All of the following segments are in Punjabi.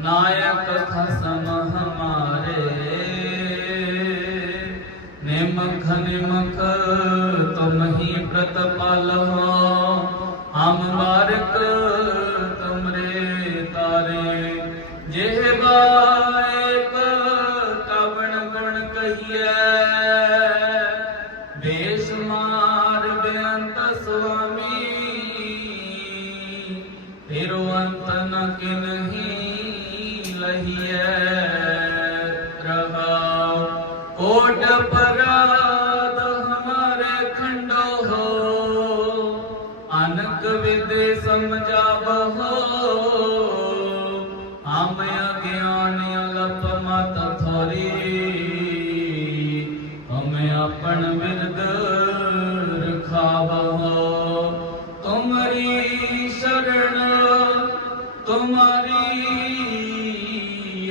ਨਾਇਕ ਖਸਮ ਹਮਾਰੇ। ਨਿਮਖ ਨਿਮਖ ਤੁਮ ਹੀ ਪ੍ਰਤਪਾਲ ਹੋ। ਹਮ ਬਾਰਕ ਤੁਮਰੇ ਤਾਰੇ। ਜਿਹਵਾ ਏਕ ਕਵਣ ਗੁਣ ਕਹੀਐ ਬੇਸ਼ੁਮਾਰ ਬੇਅੰਤ ਸੁਆਮੀ। ਤੇਰੋ ਅੰਤ ਨ ਕਿਨਹੀ ਲਹੀਐ ਰਹਾਉ, ਕੋਟ ਪਰਾਦ ਹਮਾਰੇ ਖੰਡੋ ਹੋ। ਅਨਕ ਵਿਦੇ ਸਮਝਾਵਹੋ ਹਮ ਅਗਿਆਨ ਅਲਪ ਮਤ ਥੋਰੀ। ਹਮੇ ਆਪਣ ਬਿਰਦ ਰਖਾਵਹੋ। ਤੁਮਰੀ ਸ਼ਰਣ ਤੁਮਰੀ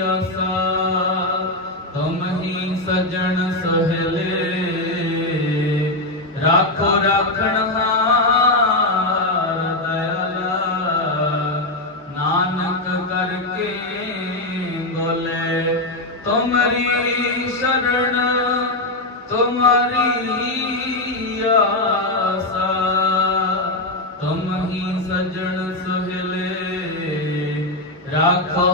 ਆਸਾ, ਤੁਮ ਹੀ ਸਜਣ ਸਹਲੇ। ਰਾਖੋ, ਰਾਖਣ ਹਾਰ ਦਇਆਲਾ। ਨਾਨਕ ਕਰਕੇ ਬੋਲੇ, ਤੁਮਰੀ ਸ਼ਰਣ ਤੁਮਰੀ ਆਸਾ। ਤੁਮ ਹੀ ਸਜਣ ਸੁਹਲੇ, ਰਾਖੋ